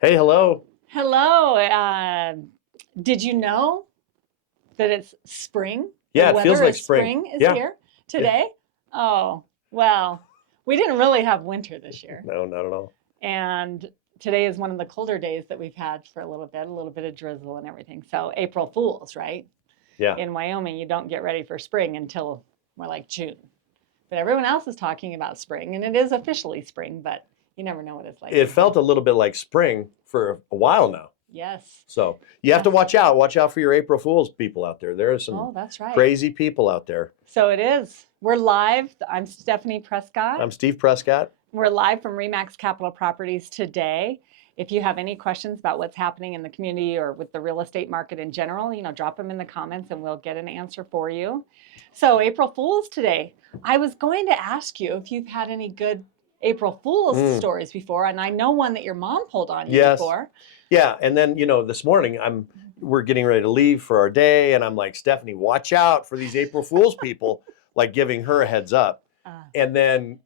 Hey, hello. Hello. Did you know that it's spring? The Yeah, it feels weather like is spring. spring is Yeah, here yeah. today. Oh, well, we didn't really have winter this year. No, not at all. And today is one of the colder days that we've had for a little bit of drizzle and everything. So April Fools, right? Yeah. In Wyoming, you don't get ready for spring until more like June. But everyone else is talking about spring, and it is officially spring, but you never know what it's like It in here. felt a little bit like spring for a while now. Yes. So you have to Yes. watch out. Watch out for your April Fools people out there. There are some Oh, that's right. crazy people out there. So it is. We're live. I'm Stephanie Prescott. I'm Steve Prescott. We're live from REMAX Capital Properties today. If you have any questions about what's happening in the community or with the real estate market in general, drop them in the comments and we'll get an answer for you. So April Fools today. I was going to ask you if you've had any good April Fools Mm, stories before, and I know one that your mom pulled on you yes. before. Yeah. And then, this morning we're getting ready to leave for our day. And I'm like, Stephanie, watch out for these April Fools people, like giving her a heads up. Uh, And then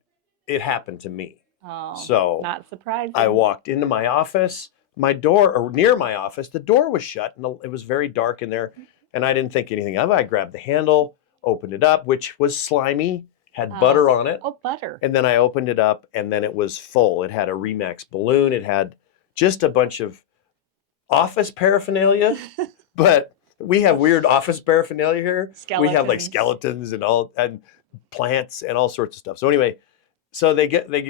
it happened to me. oh, So not I surprising. walked into my office, my door, or near my office, the door was shut and it was very dark in there. And I didn't think anything of it. I grabbed the handle, opened it up, which was slimy, had butter on it. Oh, butter. And then I opened it up and then it was full. It had a REMAX balloon. It had just a bunch of office paraphernalia, but we have weird office paraphernalia here. We have like Skeletons. skeletons and plants and all sorts of stuff. So anyway, so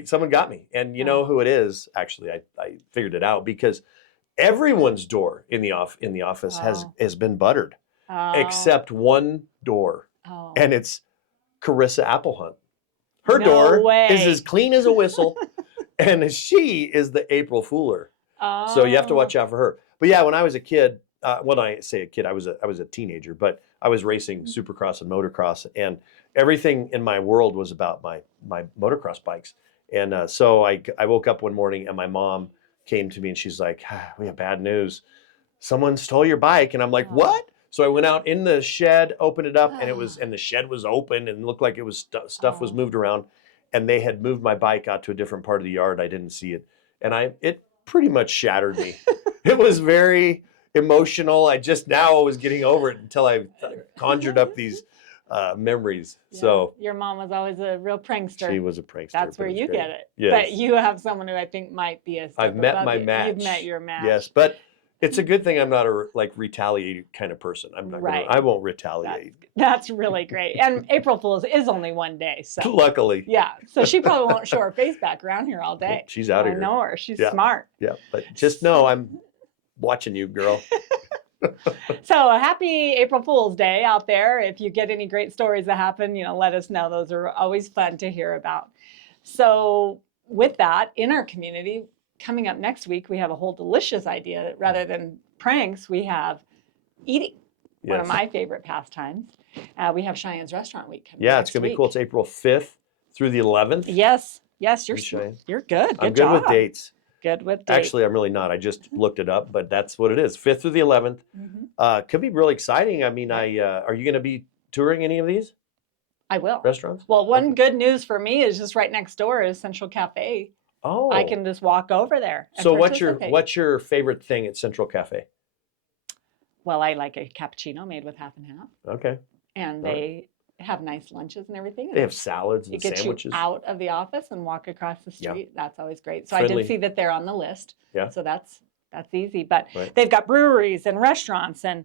someone got me, and you know Oh, who it is. Actually, I figured it out because everyone's door in the office has oh, has been buttered oh, except one door, oh. and it's Carissa Applehunt. Her No door is as way. clean as a whistle, and she is the April Fooler. So you have to Oh. watch out for her. But yeah, when I was a kid, when I say a kid, I was a teenager, but I was racing supercross and motocross, and everything in my world was about my motocross bikes. And so I woke up one morning and my mom came to me and she's like, "We have bad news. Someone stole your bike." And I'm like, Oh. "What?" So I went out in the shed, opened it up, and Ah. the shed was open and looked like it was stuff was Oh. moved around, and they had moved my bike out to a different part of the yard. I didn't see it, and it pretty much shattered me. It was very emotional. I just now was getting over it until I conjured up these memories. Yeah, So your mom was always a real she prankster. was a prankster, That's but where it was you great. get it. But Yes, you have someone who I think might be a I've step met above my you. You've met match. your Yes, match. but it's a good thing I'm not a like retaliate kind of person. Right. I won't That's retaliate. that's really great. And April Fools is only one day, so Luckily, yeah. So she probably won't show her face back around here all day. she's out of I here. know her. She's Yeah, smart. yeah. But just know I'm watching you, girl. So happy April Fool's Day out there. If you get any great stories that happen, let us know. Those are always fun to hear about. So with that, in our community, coming up next week, we have a whole delicious idea. Rather than pranks, we have eating, one of Yes. my favorite pastimes. We have Cheyenne's Restaurant Week coming Yeah, it's next gonna be cool. week. It's April 5th through the 11th Yes, yes, in Cheyenne. you're good. I'm Good good with job. dates. Good with dates. Actually, I'm really not. I just looked it up, but that's what it is. 5th through the 11th. Mhm. Could be really exciting. I mean, Right. are you going to be touring any of these I will. restaurants? Well, Okay. one good news for me is just right next door is Central Cafe. I Oh, can just walk over there and so participate. what's your favorite thing at Central Cafe? Well, I like a cappuccino made with half and half, Okay, and all right. they have nice lunches and everything. They And have salads it and gets you sandwiches. out of the office and walk across the Yeah, street. That's always great. So I did friendly. see that they're on the list. Yeah, So that's easy. But right. they've got breweries and restaurants and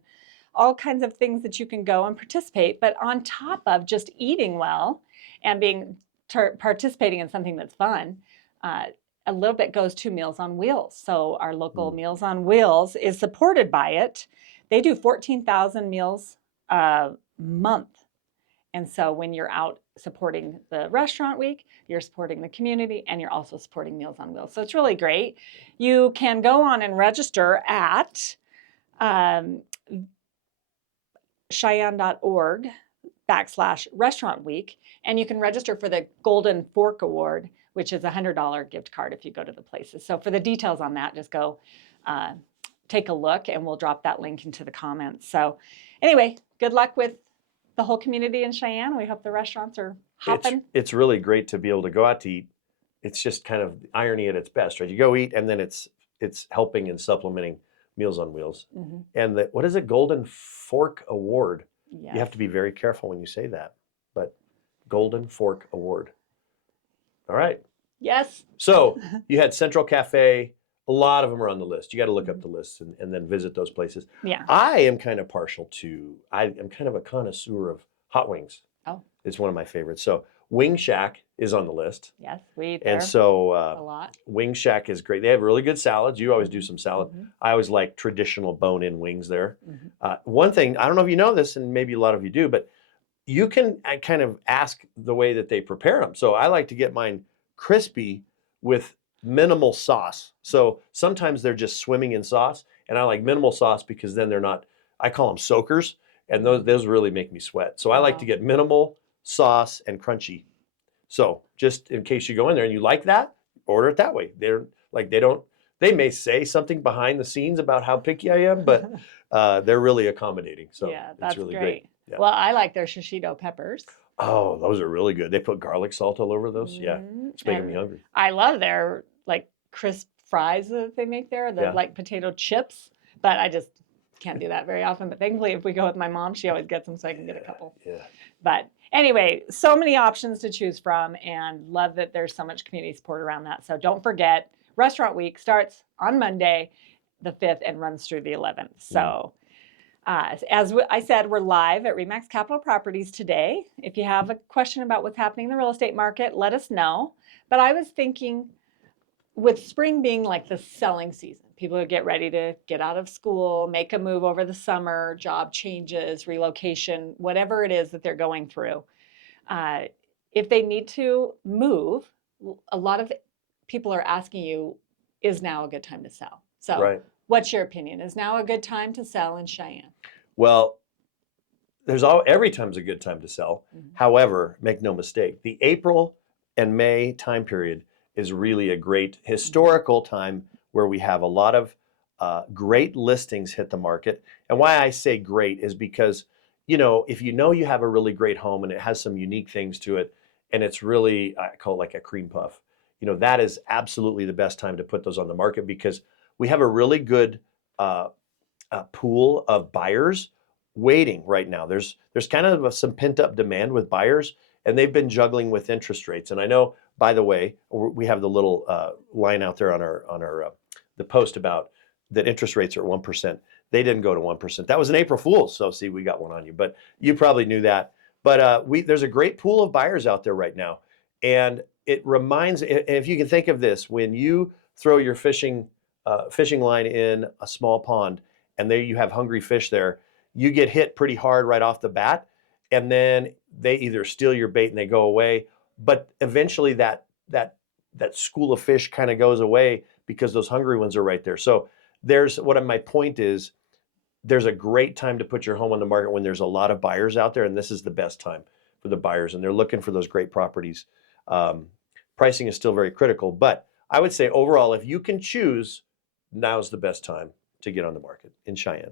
all kinds of things that you can go and participate. But on top of just eating well and being participating in something that's fun, uh, a little bit goes to Meals on Wheels. So our local Mm. Meals on Wheels is supported by it. They do 14,000 meals a month. And so when you're out supporting the restaurant week, you're supporting the community and you're also supporting Meals on Wheels. So it's really great. You can go on and register at um, cheyenne.org/restaurant week. And you can register for the Golden Fork Award, which is a $100 gift card if you go to the places. So for the details on that, just go uh, take a look and we'll drop that link into the comments. So anyway, good luck with the whole community in Cheyenne. We hope the restaurants are hopping. It's really great to be able to go out to eat. It's just kind of irony at its best, right? You go eat and then it's it's helping and supplementing Meals on Wheels. Mhm. And what is it? Golden Fork Award. Yes. You have to be very careful when you say that, but Golden Fork Award. All right. Yes. So you had Central Cafe. A lot of them are on the list. You got to look up Mhm. the lists and then visit those places. Yeah. I am kind of partial to, I am kind of a connoisseur of hot wings. Oh. It's one of my favorites. So Wing Shack is on the list. Yes, we eat And there so a lot. Wing Shack is great. They have really good salads. You always do some salad. Mhm. I always like traditional bone-in wings there. Mhm. One thing, I don't know if you know this, and maybe a lot of you do, but you can kind of ask the way that they prepare them. So I like to get mine crispy with minimal sauce. So sometimes they're just swimming in sauce, and I like minimal sauce because then they're not, I call them soakers, and those really make me sweat. So I like to get minimal sauce and crunchy. So just in case you go in there and you like that, order it that way. They're like, they may say something behind the scenes about how picky I am, but they're really accommodating. So Yeah, it's that's really great. great. Yeah. Well, I like their shishito peppers. Oh, those are really good. They put garlic salt all over those. Yeah, Mhm. it's making And me hungry. I love their like crisp fries that they make there, the Yeah. like potato chips, but I just can't do that very often. But thankfully, if we go with my mom, she always gets them, so I can get a couple. Yeah. But anyway, so many options to choose from, and love that there's so much community support around that. So don't forget, Restaurant Week starts on Monday, the 5th, and runs through the 11th. So as I said, we're live at REMAX Capital Properties today. If you have a question about what's happening in the real estate market, let us know. But I was thinking, with spring being like the selling season, people get ready to get out of school, make a move over the summer, job changes, relocation, whatever it is that they're going through. If they need to move, a lot of people are asking you, is now a good time to sell? So Right. what's your opinion? Is now a good time to sell in Cheyenne? Well, every time's a good time to sell. Mhm. However, make no mistake, the April and May time period is really a great historical time where we have a lot of great listings hit the market. And why I say great is because, if you know you have a really great home and it has some unique things to it, and it's really, I call it like a cream puff, that is absolutely the best time to put those on the market because we have a really good pool of buyers waiting right now. There's kind of some pent up demand with buyers, and they've been juggling with interest rates. And I know, by the way, we have the little line out there on our the post about that interest rates are at 1%. They didn't go to 1%. That was an April Fool's. So see, we got one on you, but you probably knew that. But there's a great pool of buyers out there right now, and it reminds. If you can think of this, when you throw your fishing line in a small pond, and there you have hungry fish there, you get hit pretty hard right off the bat, and then they either steal your bait and they go away, but eventually that school of fish kind of goes away because those hungry ones are right there. So my point is, there's a great time to put your home on the market when there's a lot of buyers out there, and this is the best time for the buyers, and they're looking for those great properties. Pricing is still very critical, but I would say overall, if you can choose, now's the best time to get on the market in Cheyenne.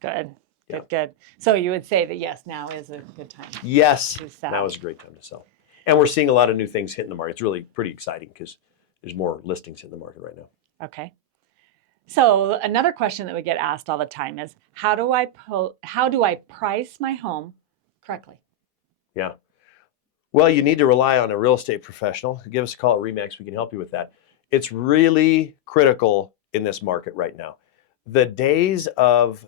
Good, Yeah. good. So you would say that yes, now is a good time Yes, to sell. now is a great time to sell. And we're seeing a lot of new things hitting the market. It's really pretty exciting because there's more listings in the market right now. Okay. So another question that we get asked all the time is, how do I price my home correctly? Yeah. Well, you need to rely on a real estate professional. Give us a call at REMAX. We can help you with that. It's really critical in this market right now. The days of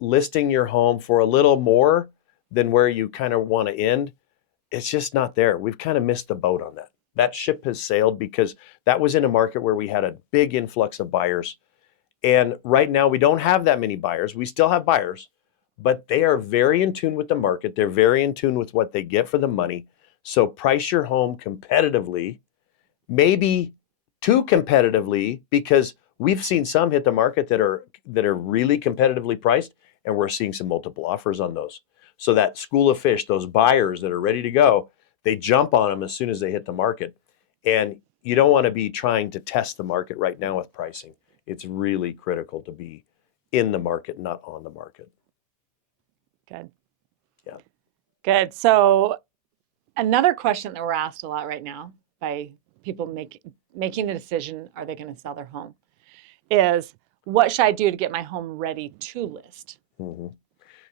listing your home for a little more than where you kind of want to end, it's just not there. We've kind of missed the boat on that. That ship has sailed because that was in a market where we had a big influx of buyers. And right now we don't have that many buyers. We still have buyers, but they are very in tune with the market. They're very in tune with what they get for the money. So price your home competitively, maybe too competitively, because we've seen some hit the market that are really competitively priced, and we're seeing some multiple offers on those. So that school of fish, those buyers that are ready to go, they jump on them as soon as they hit the market. And you don't want to be trying to test the market right now with pricing. It's really critical to be in the market, not on the market. Good. Yeah. Good. So another question that we're asked a lot right now by people making the decision, are they going to sell their home? is what should I do to get my home ready to list? Mhm.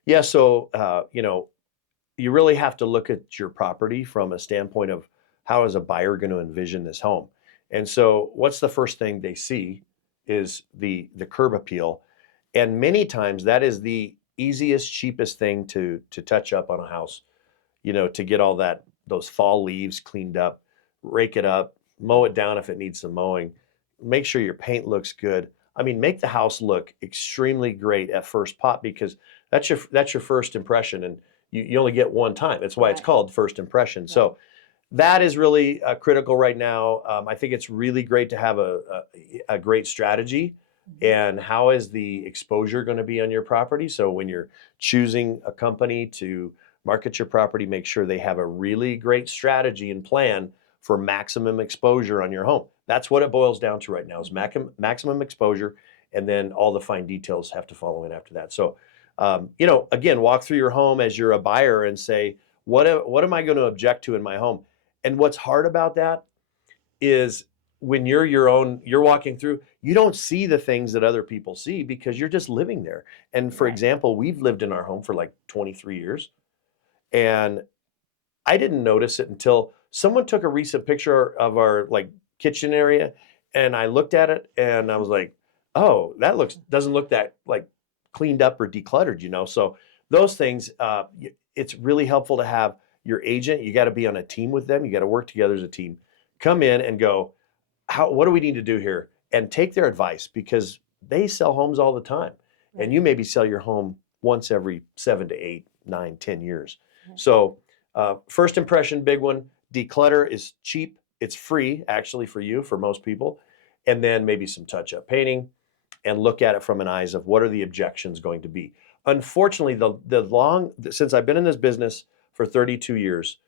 Yeah, so you really have to look at your property from a standpoint of how is a buyer going to envision this home. And so what's the first thing they see is the curb appeal. And many times that is the easiest, cheapest thing to touch up on a house, to get all those fall leaves cleaned up, rake it up, mow it down if it needs some mowing, make sure your paint looks good. I mean, make the house look extremely great at first pop because that's your first impression, and you only get one time. That's why it's Right. called first impression. Right. So that is really critical right now. I think it's really great to have a great strategy. And how is the exposure going to be on your property? So when you're choosing a company to market your property, make sure they have a really great strategy and plan for maximum exposure on your home. That's what it boils down to right now is maximum exposure, and then all the fine details have to follow in after that. So, again, walk through your home as you're a buyer and say, what am I going to object to in my home? And what's hard about that is when you're walking through, you don't see the things that other people see because you're just living there. And for Right. example, we've lived in our home for like 23 years, and I didn't notice it until someone took a recent picture of our like kitchen area, and I looked at it and I was like, "Oh, that doesn't look that like cleaned up or decluttered." So those things, it's really helpful to have your agent. You got to be on a team with them. You got to work together as a team. Come in and go, what do we need to do here? And take their advice because they sell homes all the time, and you maybe sell your home once every 7 to 8, 9, 10 years. Right. So first impression, big one. Declutter is cheap. It's free, actually, for most people. And then maybe some touch-up painting, and look at it from an eyes of what are the objections going to be. Unfortunately, since I've been in this business for 32 years,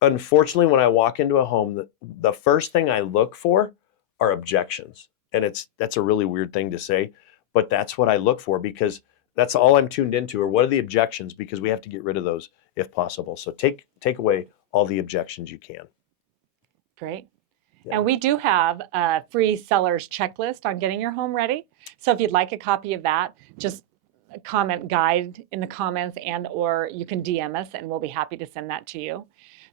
unfortunately, when I walk into a home, the first thing I look for are objections. And that's a really weird thing to say, but that's what I look for because that's all I'm tuned into, or what are the objections, because we have to get rid of those if possible. So take away all the objections you can. Great. Yeah. And we do have a free seller's checklist on getting your home ready. So if you'd like a copy of that, just comment guide in the comments, and or you can DM us and we'll be happy to send that to you.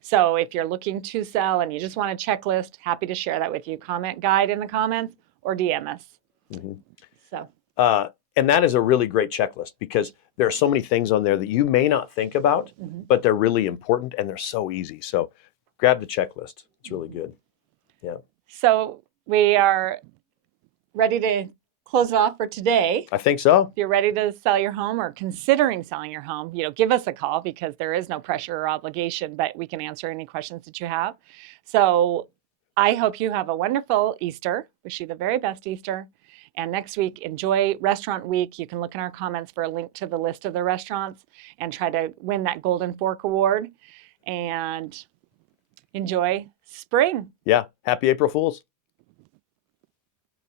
So if you're looking to sell and you just want a checklist, happy to share that with you. Comment guide in the comments or DM us. Mm-hmm. So. And that is a really great checklist because there are so many things on there that you may not think about, but they're really important and they're so easy. So grab the checklist. It's really good. Yeah. So we are ready to close it off for today. I think so. If you're ready to sell your home or considering selling your home, give us a call because there is no pressure or obligation, but we can answer any questions that you have. So I hope you have a wonderful Easter. Wish you the very best Easter. And next week, enjoy Restaurant Week. You can look in our comments for a link to the list of the restaurants and try to win that Golden Fork Award. And enjoy spring. Yeah. Happy April Fools.